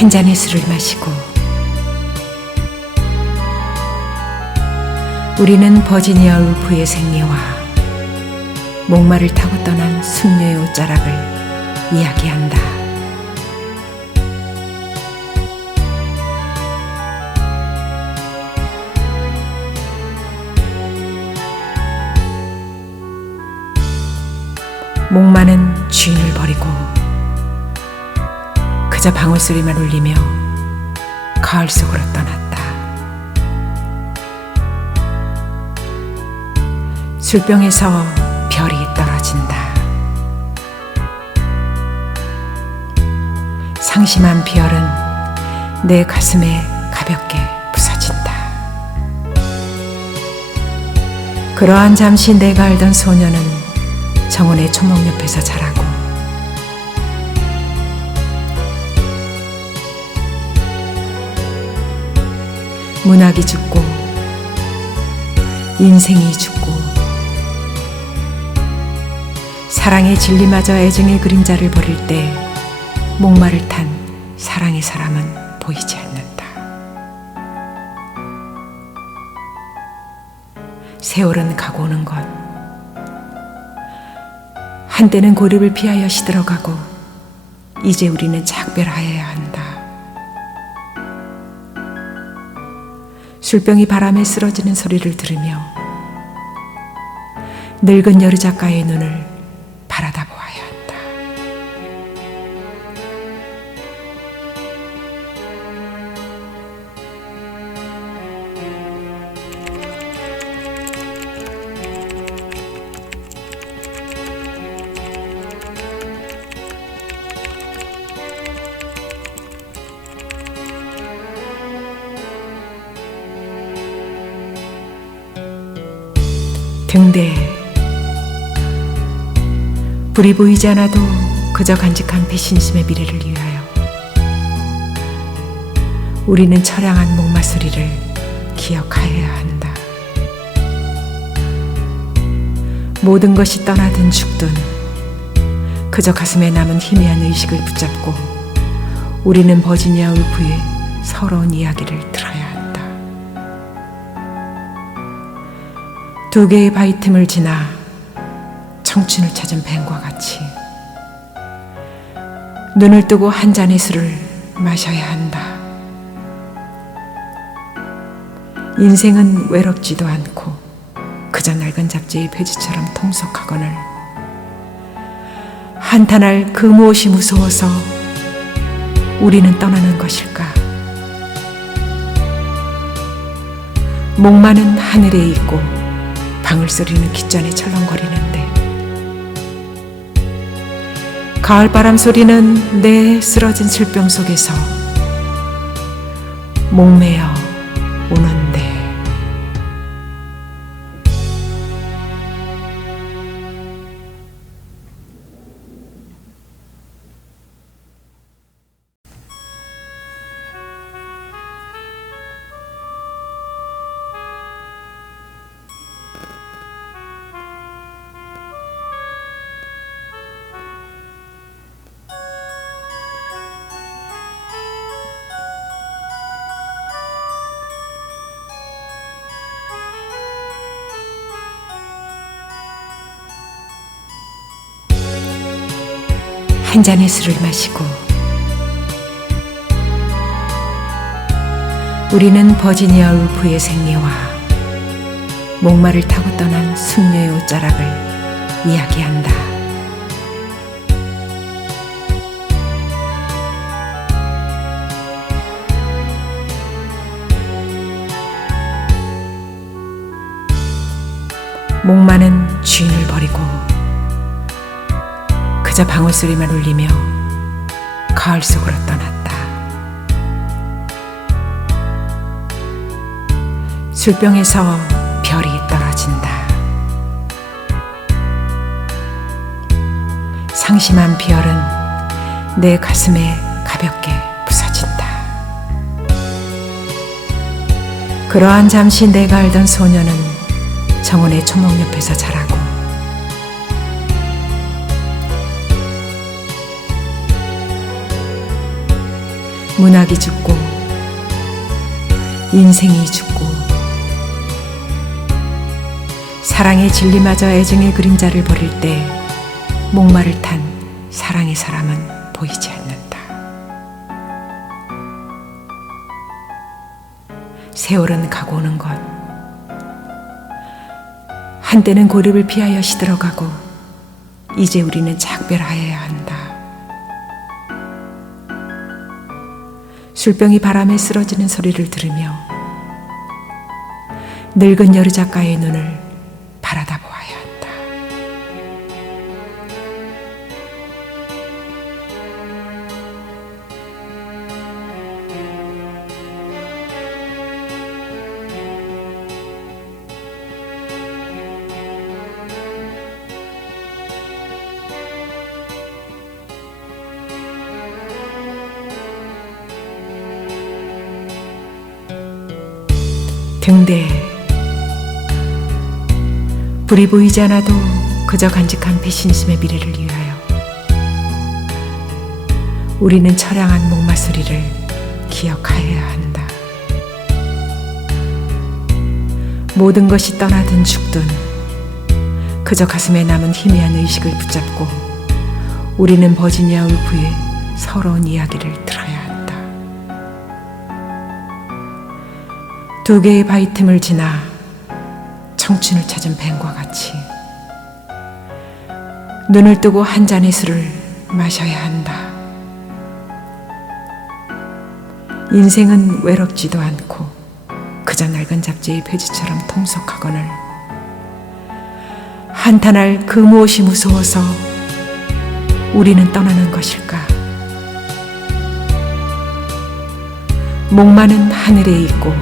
한 잔의 술을 마시고 우리는 버지니아 울프의 생애와 목마를 타고 떠난 숙녀의 옷자락을 이야기한다. 목마는 주인을 버리고 그저 방울소리만 울리며 가을 속으로 떠났다. 술병에서 별이 떨어진다. 상심한 별은 내 가슴에 가볍게 부서진다. 그러한 잠시 내가 알던 소녀는 정원의 초목 옆에서 자라고 문학이 죽고 인생이 죽고 사랑의 진리마저 애증의 그림자를 버릴 때 목마를 탄 사랑의 사람은 보이지 않는다. 세월은 가고 오는 것, 한때는 고립을 피하여 시들어가고 이제 우리는 작별하여야 한다. 술병이 바람에 쓰러지는 소리를 들으며 늙은 여류 작가의 눈을 바라다 보아야 한다. 등대에 불이 보이지 않아도 그저 간직한 배신심의 미래를 위하여 우리는 처량한 목마 소리를 기억하여야 한다. 모든 것이 떠나든 죽든 그저 가슴에 남은 희미한 의식을 붙잡고 우리는 버지니아 울프의 서러운 이야기를 들어야 한다. 두 개의 바위 틈을 지나 청춘을 찾은 뱀과 같이 눈을 뜨고 한 잔의 술을 마셔야 한다. 인생은 외롭지도 않고 그저 낡은 잡지의 페이지처럼 통속하거늘 한탄할 그 무엇이 무서워서 우리는 떠나는 것일까? 목마는 하늘에 있고 방울소리는 귓전에 철렁거리는데 가을바람 소리는 내 쓰러진 술병 속에서 목매어 우는데 한 잔의 술을 마시고 우리는 버지니아 울프의 생애와 목마를 타고 떠난 숙녀의 옷자락을 이야기한다. 목마는 주인을 버리고 그저 방울소리만 울리며 가을 속으로 떠났다. 술병에서 별이 떨어진다. 상심한 별은 내 가슴에 가볍게 부서진다. 그러한 잠시 내가 알던 소녀는 정원의 초목 옆에서 자라고 문학이 죽고 인생이 죽고 사랑의 진리마저 애증의 그림자를 버릴 때 목마를 탄 사랑의 사람은 보이지 않는다. 세월은 가고 오는 것. 한때는 고립을 피하여 시들어가고 이제 우리는 작별하여야 한다. 술병이 바람에 쓰러지는 소리를 들으며 늙은 여류 작가의 눈을 바라다 보아야 한다. 등대에 불이 보이지 않아도 그저 간직한 배신심의 미래를 위하여 우리는 처량한 목마소리를 기억하여야 한다. 모든 것이 떠나든 죽든 그저 가슴에 남은 희미한 의식을 붙잡고 우리는 버지니아 울프의 서러운 이야기를 들어야 한다. 두 개의 바위 틈을 지나 청춘을 찾은 뱀과 같이 눈을 뜨고 한 잔의 술을 마셔야 한다. 인생은 외롭지도 않고 그저 낡은 잡지의 페이지처럼 통속하거늘 한탄할 그 무엇이 무서워서 우리는 떠나는 것일까? 목마는 하늘에 있고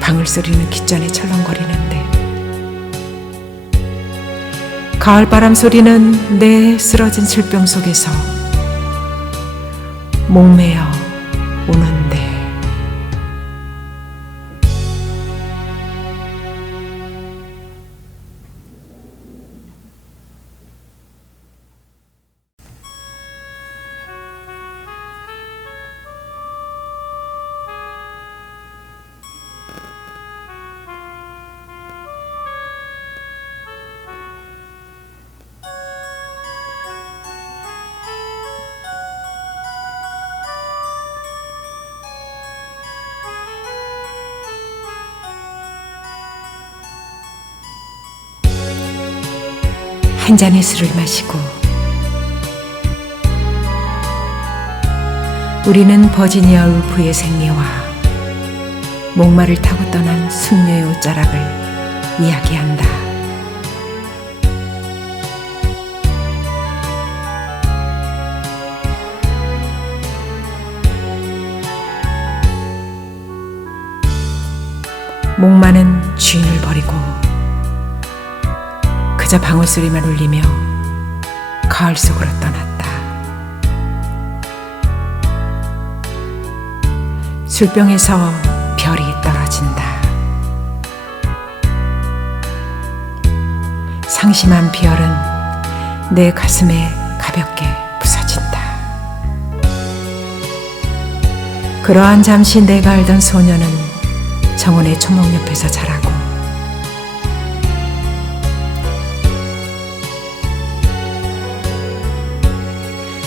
방울소리는 귓전에 철렁거리는데 가을바람 소리는 내 쓰러진 술병 속에서 목매어 우는데 한 잔의 술을 마시고 우리는 버지니아 울프의 생애와 목마를 타고 떠난 숙녀의 옷자락을 이야기한다. 목마는 주인을 버리고 그저 방울소리만 울리며 가을 속으로 떠났다. 술병에서 별이 떨어진다. 상심한 별은 내 가슴에 가볍게 부서진다. 그러한 잠시 내가 알던 소녀는 정원의 초목 옆에서 자라고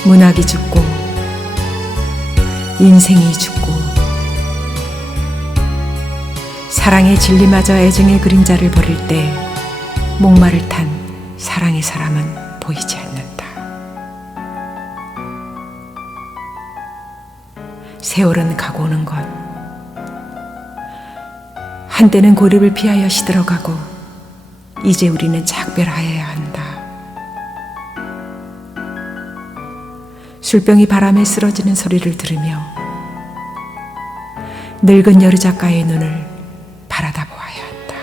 문학이 죽고 인생이 죽고 사랑의 진리마저 애증의 그림자를 버릴 때 목마를 탄 사랑의 사람은 보이지 않는다. 세월은 가고 오는 것. 한때는 고립을 피하여 시들어가고 이제 우리는 작별하여야 한다. 술병이 바람에 쓰러지는 소리를 들으며 늙은 여류 작가의 눈을 바라다 보아야 한다.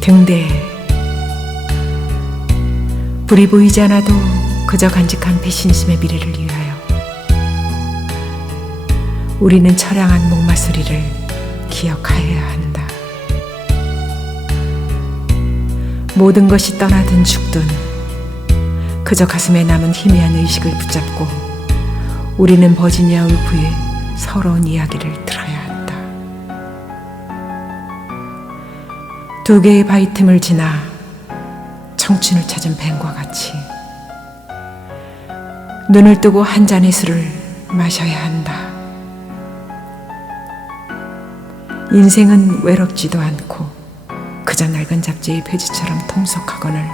등대에 불이 보이지 않아도 그저 간직한 배신심의 미래를 위하여 우리는 처량한 목마소리를 기억하여야 한다. 모든 것이 떠나든 죽든 그저 가슴에 남은 희미한 의식을 붙잡고 우리는 버지니아 울프의 서러운 이야기를 들어야 한다. 두 개의 바위 틈을 지나 청춘을 찾은 뱀과 같이 눈을 뜨고 한 잔의 술을 마셔야 한다. 인생은 외롭지도 않고 그저 낡은 잡지의 페이지처럼 통속하거늘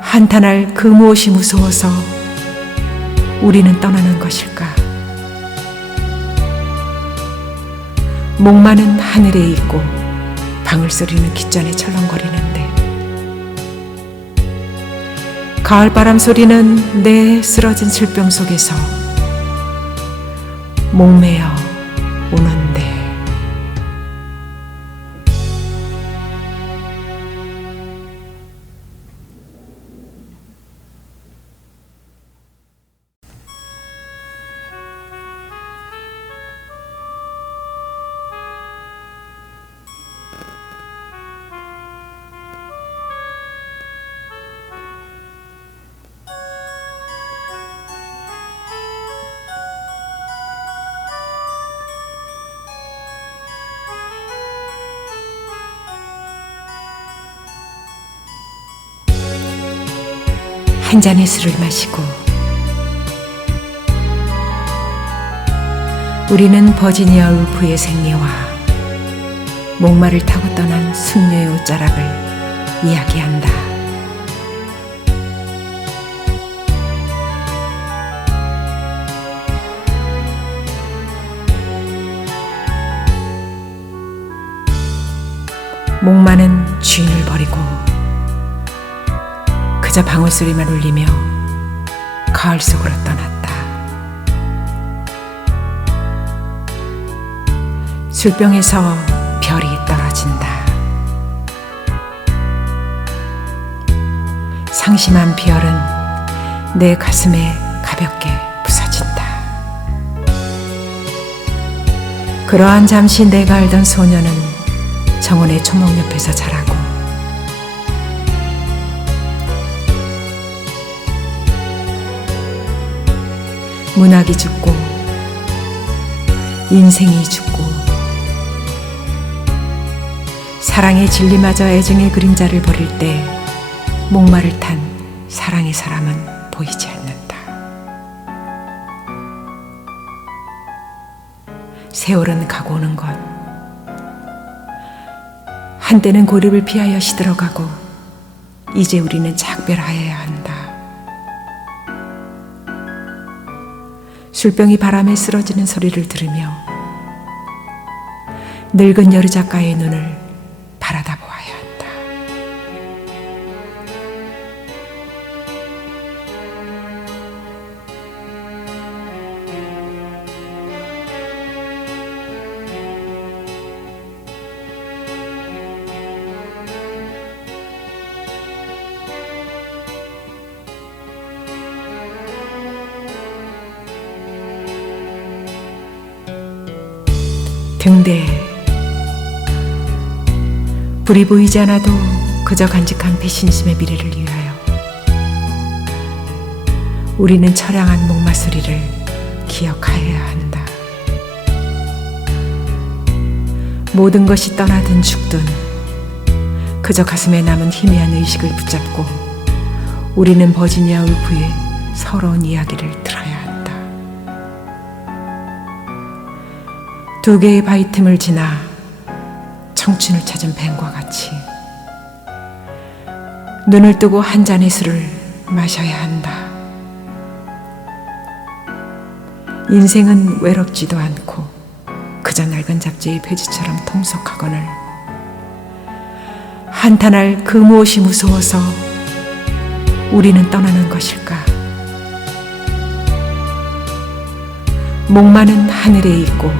한탄할 그 무엇이 무서워서 우리는 떠나는 것일까? 목마는 하늘에 있고 방울소리는 귓전에 철렁거리는데 가을바람 소리는 내 쓰러진 술병 속에서 목매어 우는데 한 잔의 술을 마시고 우리는 버지니아 울프의 생애와 목마를 타고 떠난 숙녀의 옷자락을 이야기한다. 목마는 주인을 버리고 그저 방울소리만 울리며 가을 속으로 떠났다. 술병에서 별이 떨어진다. 상심한 별은 내 가슴에 가볍게 부서진다. 그러한 잠시 내가 알던 소녀는 정원의 초목 옆에서 자라고 문학이 죽고 인생이 죽고 사랑의 진리마저 애증의 그림자를 버릴 때 목마를 탄 사랑의 사람은 보이지 않는다. 세월은 가고 오는 것, 한때는 고립을 피하여 시들어가고 이제 우리는 작별하여야 한다. 술병이 바람에 쓰러지는 소리를 들으며 늙은 여류 작가의 눈을 바라다 보아야 한다. 등대에 불이 보이지 않아도 그저 간직한 배신심의 미래를 위하여 우리는 처량한 목마소리를 기억하여야 한다. 모든 것이 떠나든 죽든 그저 가슴에 남은 희미한 의식을 붙잡고 우리는 버지니아 울프의 서러운 이야기를 들어야 한다. 두 개의 바위 틈을 지나 청춘을 찾은 뱀과 같이 눈을 뜨고 한 잔의 술을 마셔야 한다. 인생은 외롭지도 않고 그저 낡은 잡지의 페이지처럼 통속하거늘 한탄할 그 무엇이 무서워서 우리는 떠나는 것일까? 목마는 하늘에 있고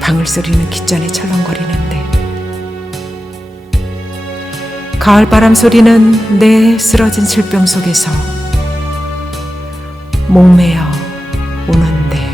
방울소리는 귓전에 철렁거리는데 가을바람 소리는 내 쓰러진 술병 속에서 목매어 우는데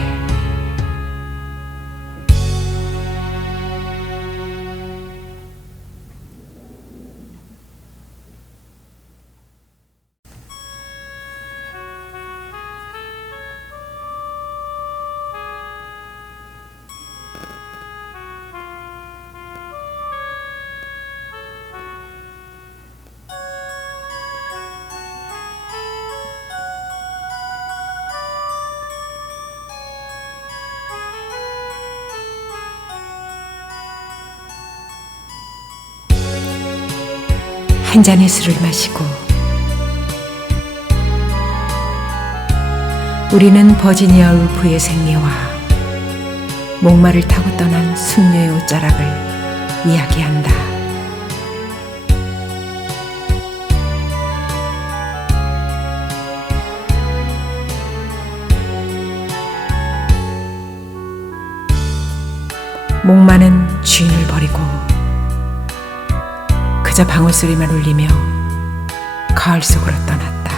한 잔의 술을 마시고 우리는 버지니아 울프의 생애와 목마를 타고 떠난 숙녀의 옷자락을 이야기한다. 목마는 주인을 버리고 그저 방울소리만 울리며 가을 속으로 떠났다.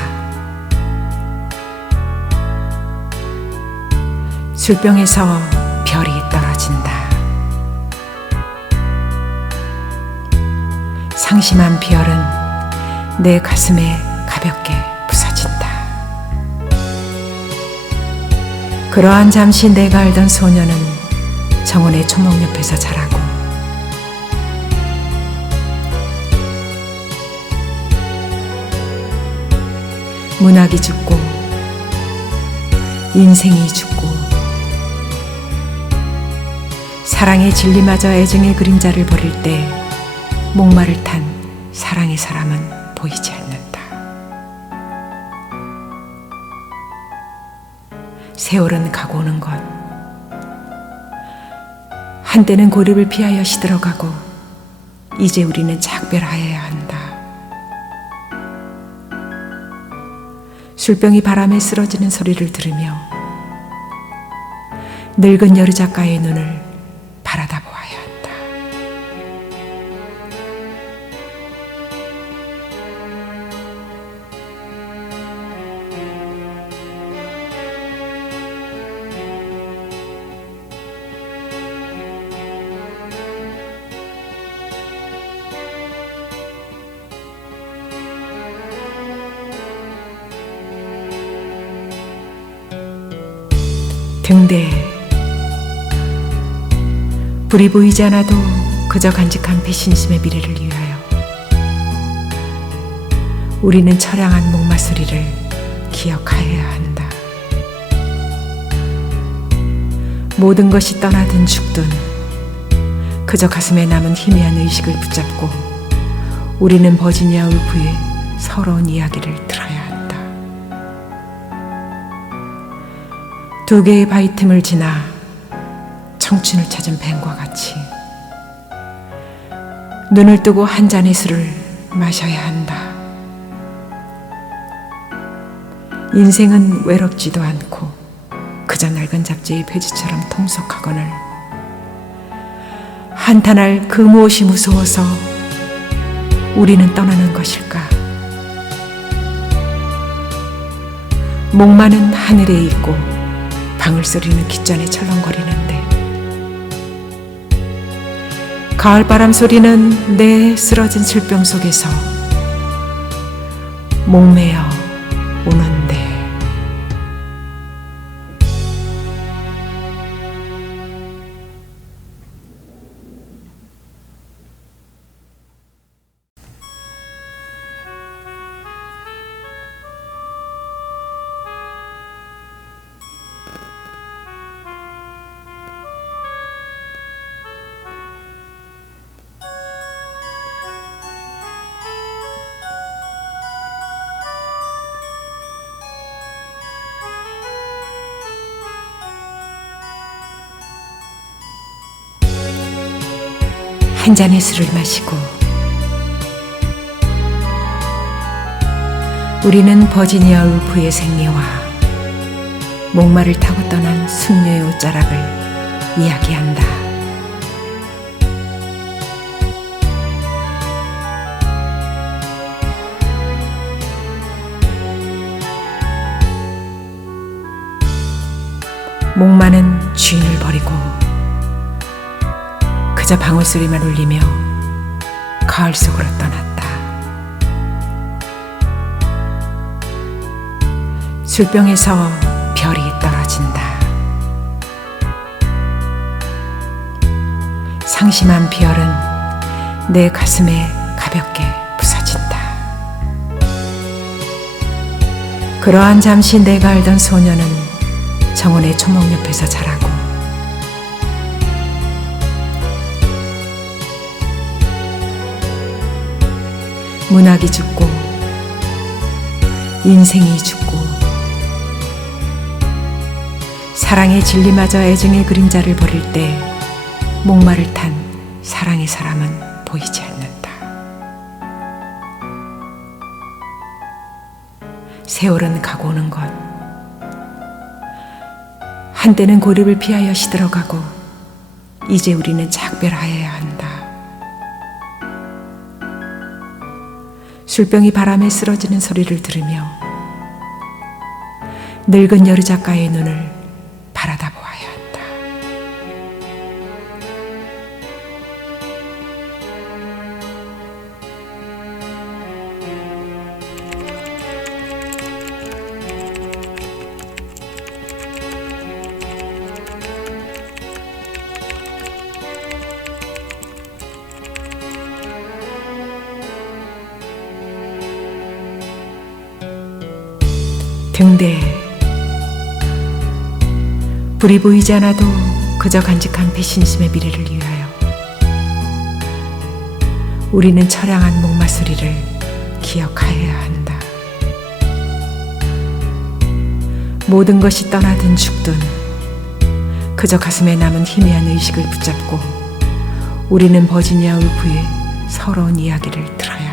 술병에서 별이 떨어진다. 상심한 별은 내 가슴에 가볍게 부서진다. 그러한 잠시 내가 알던 소녀는 정원의 초목 옆에서 자라고 문학이 죽고 인생이 죽고 사랑의 진리마저 애증의 그림자를 버릴 때 목마를 탄 사랑의 사람은 보이지 않는다. 세월은 가고 오는 것, 한때는 고립을 피하여 시들어가고 이제 우리는 작별하여야 한다. 술병이 바람에 쓰러지는 소리를 들으며 늙은 여류 작가의 눈을 바라다 보아야 한다. 등대에 불이 보이지 않아도 그저 간직한 배신심의 미래를 위하여 우리는 처량한 목마소리를 기억하여야 한다. 모든 것이 떠나든 죽든 그저 가슴에 남은 희미한 의식을 붙잡고 우리는 버지니아 울프의 서러운 이야기를 들어야 한다. 두 개의 바위 틈을 지나 청춘을 찾은 뱀과 같이 눈을 뜨고 한 잔의 술을 마셔야 한다. 인생은 외롭지도 않고 그저 낡은 잡지의 페이지처럼 통속하거늘 한탄할 그 무엇이 무서워서 우리는 떠나는 것일까? 목마는 하늘에 있고 방울소리는 귓전에 철렁거리는데 가을바람 소리는 내 쓰러진 술병 속에서 목매어 우는데 한 잔의 술을 마시고 우리는 버지니아 울프의 생애와 목마를 타고 떠난 숙녀의 옷자락을 이야기한다. 목마는 주인을 버리고 그저 방울소리만 울리며 가을 속으로 떠났다. 술병에서 별이 떨어진다. 상심한 별은 내 가슴에 가볍게 부서진다. 그러한 잠시 내가 알던 소녀는 정원의 초목 옆에서 자라고 문학이 죽고 인생이 죽고 사랑의 진리마저 애증의 그림자를 버릴 때 목마를 탄 사랑의 사람은 보이지 않는다. 세월은 가고 오는 것, 한때는 고립을 피하여 시들어가고 이제 우리는 작별하여야 한다. 술병이 바람에 쓰러지는 소리를 들으며 늙은 여류 작가의 눈을 바라다 보아야 한다. 등대에 불이 보이지 않아도 그저 간직한 배신심의 미래를 위하여 우리는 처량한 목마소리를 기억하여야 한다. 모든 것이 떠나든 죽든 그저 가슴에 남은 희미한 의식을 붙잡고 우리는 버지니아 울프의 서러운 이야기를 들어야 한다.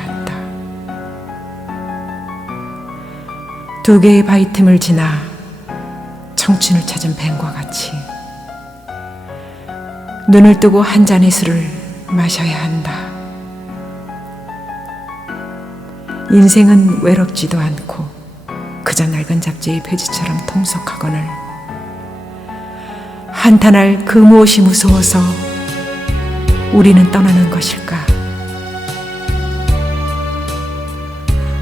두 개의 바위 틈을 지나 청춘을 찾은 뱀과 같이 눈을 뜨고 한 잔의 술을 마셔야 한다. 인생은 외롭지도 않고 그저 낡은 잡지의 페이지처럼 통속하거늘 한탄할 그 무엇이 무서워서 우리는 떠나는 것일까?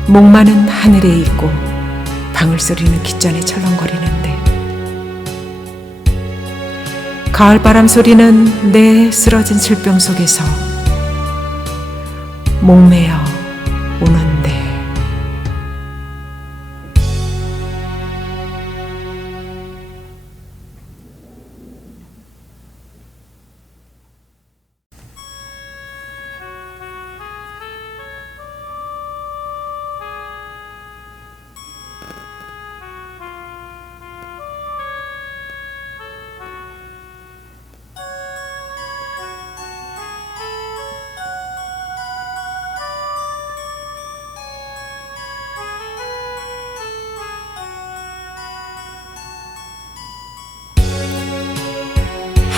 목마는 하늘에 있고 방울소리는 귓전에 철렁거리는데 가을바람 소리는 내 쓰러진 술병 속에서 목매어 우는데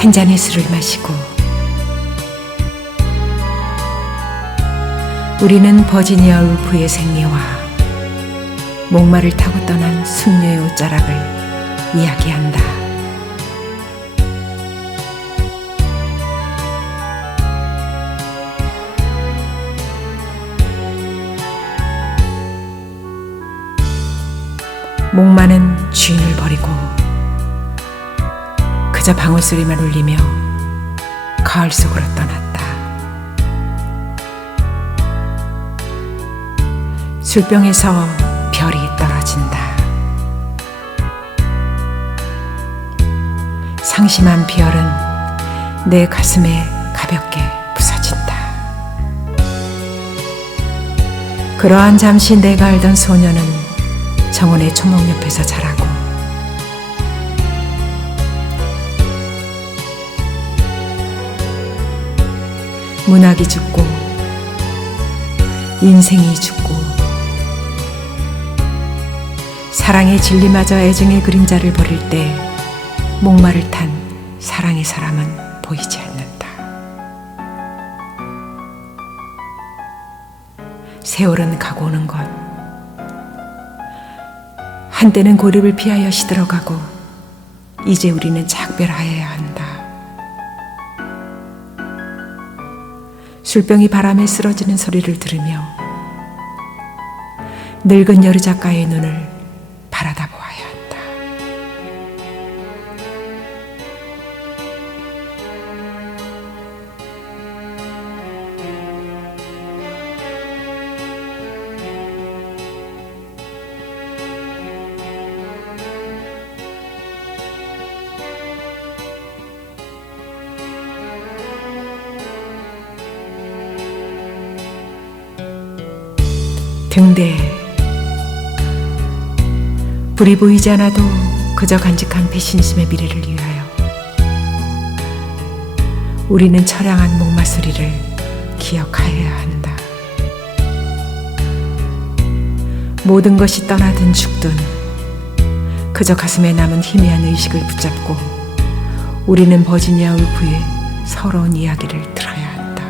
한 잔의 술을 마시고 우리는 버지니아 울프의 생애와 목마를 타고 떠난 숙녀의 옷자락을 이야기한다. 목마는 주인을 버리고 그저 방울소리만 울리며 가을 속으로 떠났다. 술병에서 별이 떨어진다. 상심한 별은 내 가슴에 가볍게 부서진다. 그러한 잠시 내가 알던 소녀는 정원의 초목 옆에서 자라고 문학이 죽고 인생이 죽고 사랑의 진리마저 애증의 그림자를 버릴 때 목마를 탄 사랑의 사람은 보이지 않는다. 세월은 가고 오는 것, 한때는 고립을 피하여 시들어가고 이제 우리는 작별하여야 한다. 술병이 바람에 쓰러지는 소리를 들으며 늙은 여류 작가의 눈을 바라다 보아야 한다. 등대에 불이 보이지 않아도 그저 간직한 배신심의 미래를 위하여 우리는 처량한 목마소리를 기억하여야 한다. 모든 것이 떠나든 죽든 그저 가슴에 남은 희미한 의식을 붙잡고 우리는 버지니아 울프의 서러운 이야기를 들어야 한다.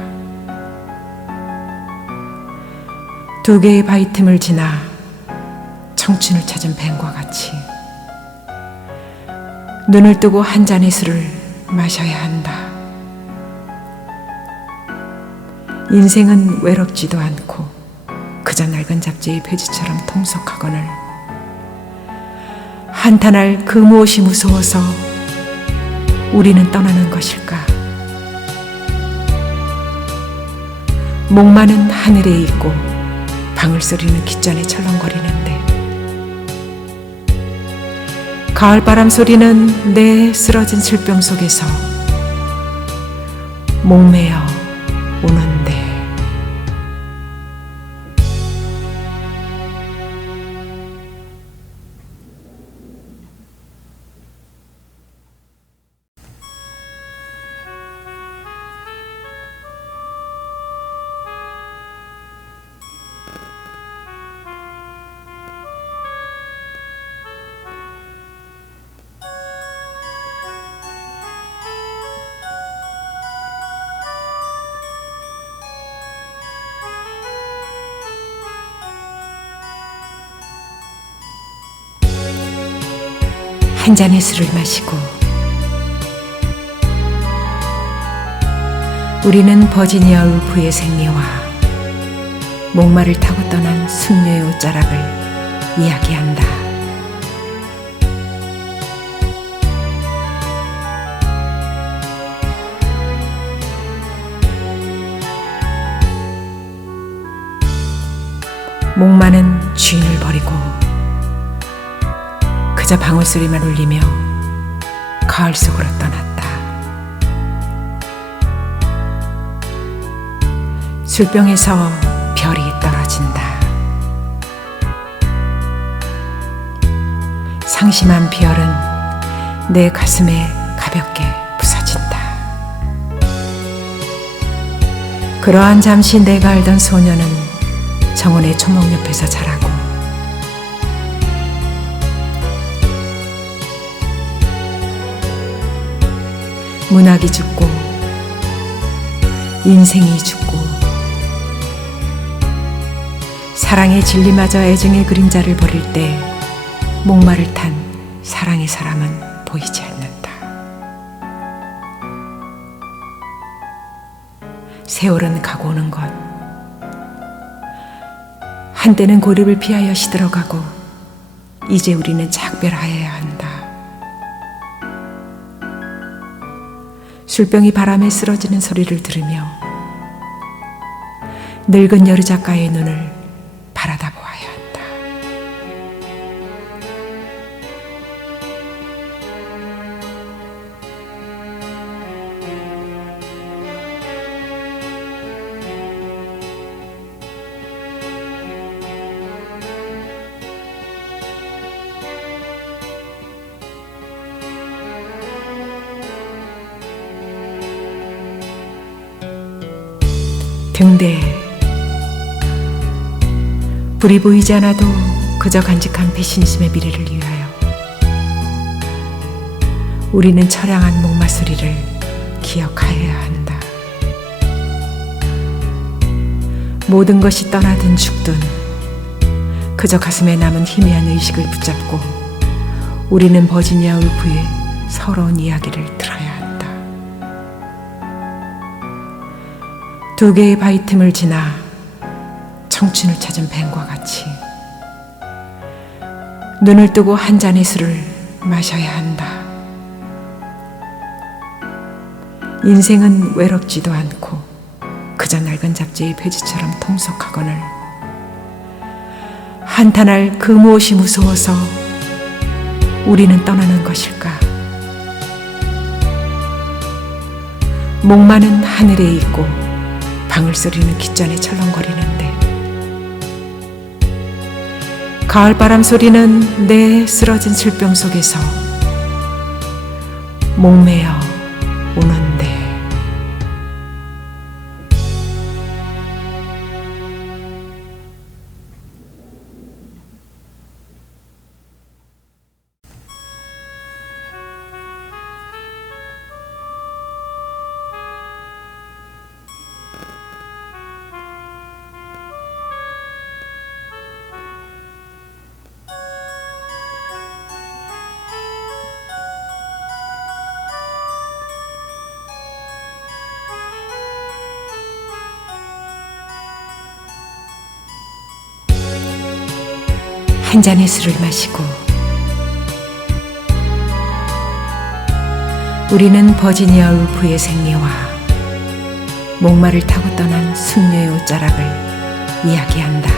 두 개의 바위 틈을 지나 청춘을 찾은 뱀과 같이 눈을 뜨고 한 잔의 술을 마셔야 한다. 인생은 외롭지도 않고 그저 낡은 잡지의 페이지처럼 통속하거늘 한탄할 그 무엇이 무서워서 우리는 떠나는 것일까? 목마는 하늘에 있고 방울소리는 귓전에 철렁거리는데 가을바람 소리는 내 쓰러진 술병 속에서 목매어 우는데 한 잔의 술을 마시고 우리는 버지니아 울프의 생리와 목마를 타고 떠난 숙녀의 옷자락을 이야기한다. 목마는 주인을 버리고 그저 방울소리만 울리며 가을 속으로 떠났다. 술병에서 별이 떨어진다. 상심한 별은 내 가슴에 가볍게 부서진다. 그러한 잠시 내가 알던 소녀는 정원의 초목 옆에서 자라고 문학이 죽고 인생이 죽고 사랑의 진리마저 애증의 그림자를 버릴 때 목마를 탄 사랑의 사람은 보이지 않는다. 세월은 가고 오는 것, 한때는 고립을 피하여 시들어가고 이제 우리는 작별하여야 한다. 술병이 바람에 쓰러지는 소리를 들으며 늙은 여류 작가의 눈을 바라다 보아야 한다. 등대에 불이 보이지 않아도 그저 간직한 배신심의 미래를 위하여 우리는 처량한 목마소리를 기억하여야 한다. 모든 것이 떠나든 죽든 그저 가슴에 남은 희미한 의식을 붙잡고 우리는 버지니아 울프의 서러운 이야기를 들어야 한다. 두 개의 바위 틈을 지나 청춘을 찾은 뱀과 같이 눈을 뜨고 한 잔의 술을 마셔야 한다. 인생은 외롭지도 않고 그저 낡은 잡지의 페이지처럼 통속하거늘 한탄할 그 무엇이 무서워서 우리는 떠나는 것일까? 목마는 하늘에 있고 방울 소리는 귓전에 철렁거리는데 가을바람 소리는 내 쓰러진 슬픔 속에서 목매어 우는데 한 잔의 술을 마시고 우리는 버지니아 울프의 생리와 목마를 타고 떠난 숙녀의 옷자락을 이야기한다.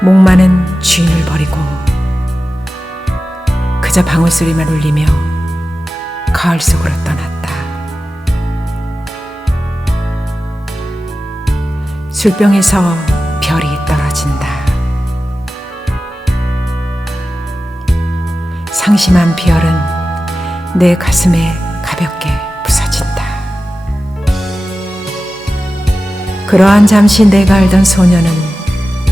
목마는 주인을 버리고 그저 방울소리만 울리며 가을 속으로 떠났다. 술병에서 별이 떨어진다. 상심한 별은 내 가슴에 가볍게 부서진다. 그러한 잠시 내가 알던 소녀는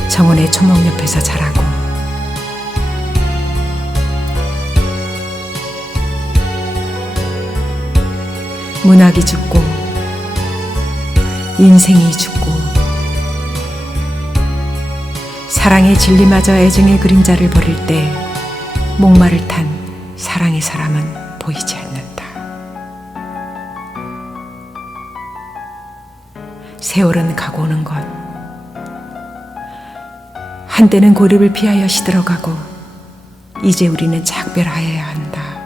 정원의 초목 옆에서 자라고 문학이 죽고 인생이 죽고 사랑의 진리마저 애증의 그림자를 버릴 때 목마를 탄 사랑의 사람은 보이지 않는다. 세월은 가고 오는 것, 한때는 고립을 피하여 시들어가고 이제 우리는 작별하여야 한다.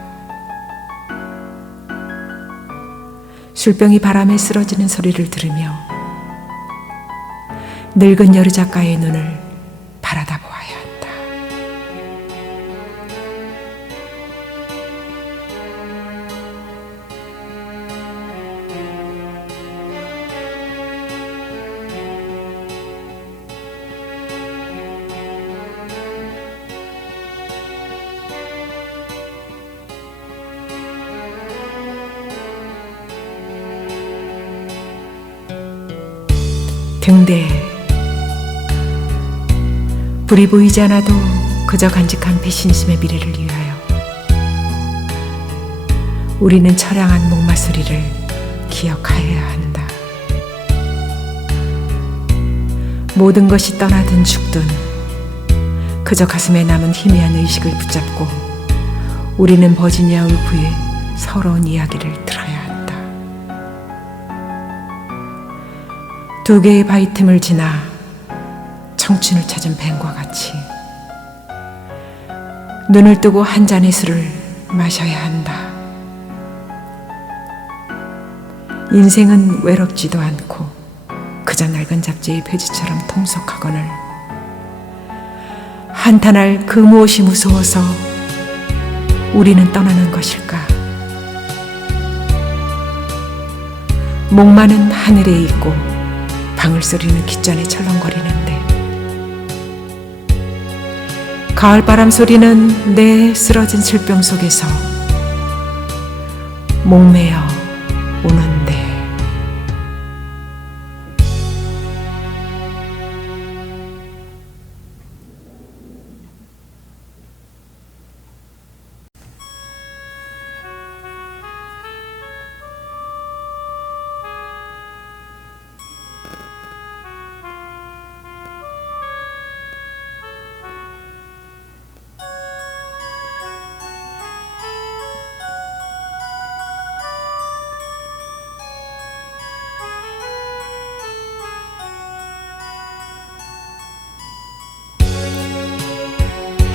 술병이 바람에 쓰러지는 소리를 들으며 늙은 여류 작가의 눈을 바라다 보아야 한다. 등대에 불이 보이지 않아도 그저 간직한 배신심의 미래를 위하여 우리는 처량한 목마소리를 기억하여야 한다. 모든 것이 떠나든 죽든 그저 가슴에 남은 희미한 의식을 붙잡고 우리는 버지니아 울프의 서러운 이야기를 들어야 한다. 두 개의 바위 틈을 지나 청춘을 찾은 뱀과 같이 눈을 뜨고 한 잔의 술을 마셔야 한다. 인생은 외롭지도 않고 그저 낡은 잡지의 페이지처럼 통속하거늘 한탄할 그 무엇이 무서워서 우리는 떠나는 것일까? 목마는 하늘에 있고 방울 소리는 귓전에 철렁거리는데 가을바람 소리는 내 쓰러진 슬픔 속에서 목매어 우는데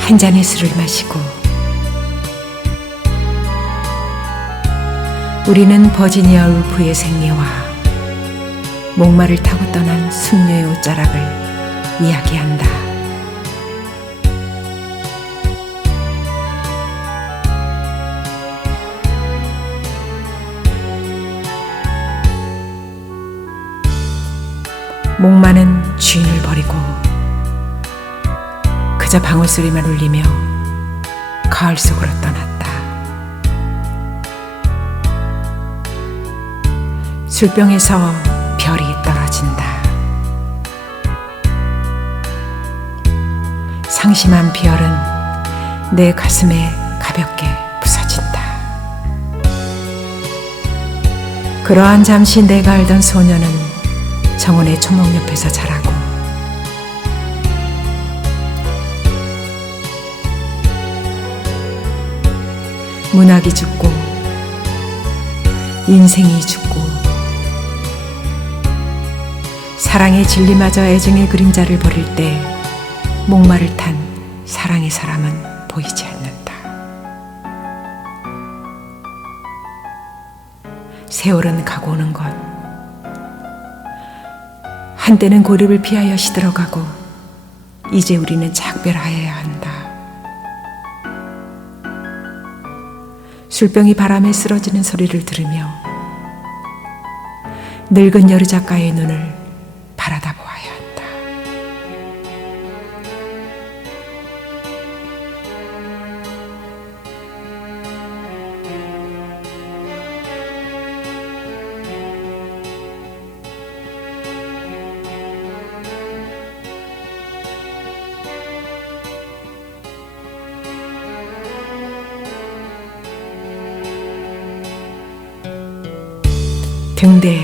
한 잔의 술을 마시고 우리는 버지니아 울프의 생애와 목마를 타고 떠난 숙녀의 옷자락을 이야기한다. 목마는 주인을 버리고 그저 방울소리만 울리며 가을 속으로 떠났다. 술병에서 별이 떨어진다. 상심한 별은 내 가슴에 가볍게 부서진다. 그러한 잠시 내가 알던 소녀는 정원의 초목 옆에서 자라고 문학이 죽고 인생이 죽고 사랑의 진리마저 애증의 그림자를 버릴 때 목마를 탄 사랑의 사람은 보이지 않는다. 세월은 가고 오는 것, 한때는 고립을 피하여 시들어가고 이제 우리는 작별하여야 한다. 술병이 바람에 쓰러지는 소리를 들으며 늙은 여류 작가의 눈을 바라다 보아야 한다. 등대에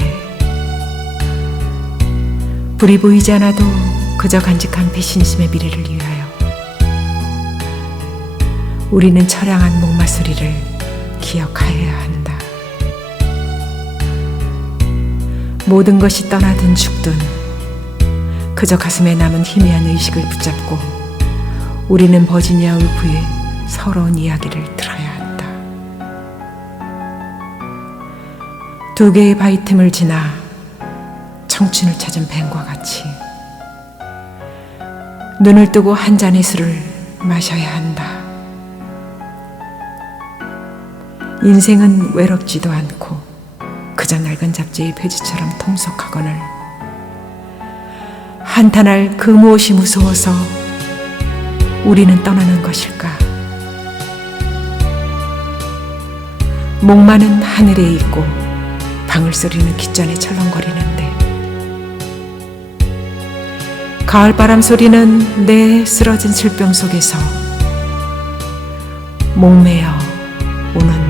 불이 보이지 않아도 그저 간직한 배신심의 미래를 위하여 우리는 처량한 목마소리를 기억하여야 한다. 모든 것이 떠나든 죽든 그저 가슴에 남은 희미한 의식을 붙잡고 우리는 버지니아 울프의 서러운 이야기를 들어야 한다. 두 개의 바위 틈을 지나 청춘을 찾은 뱀과 같이 눈을 뜨고 한 잔의 술을 마셔야 한다. 인생은 외롭지도 않고 그저 낡은 잡지의 페이지처럼 통속하거늘 한탄할 그 무엇이 무서워서 우리는 떠나는 것일까? 목마는 하늘에 있고 방울소리는 귓전에 철렁거리는데 가을바람 소리는 내 쓰러진 술병 속에서 목매어 오는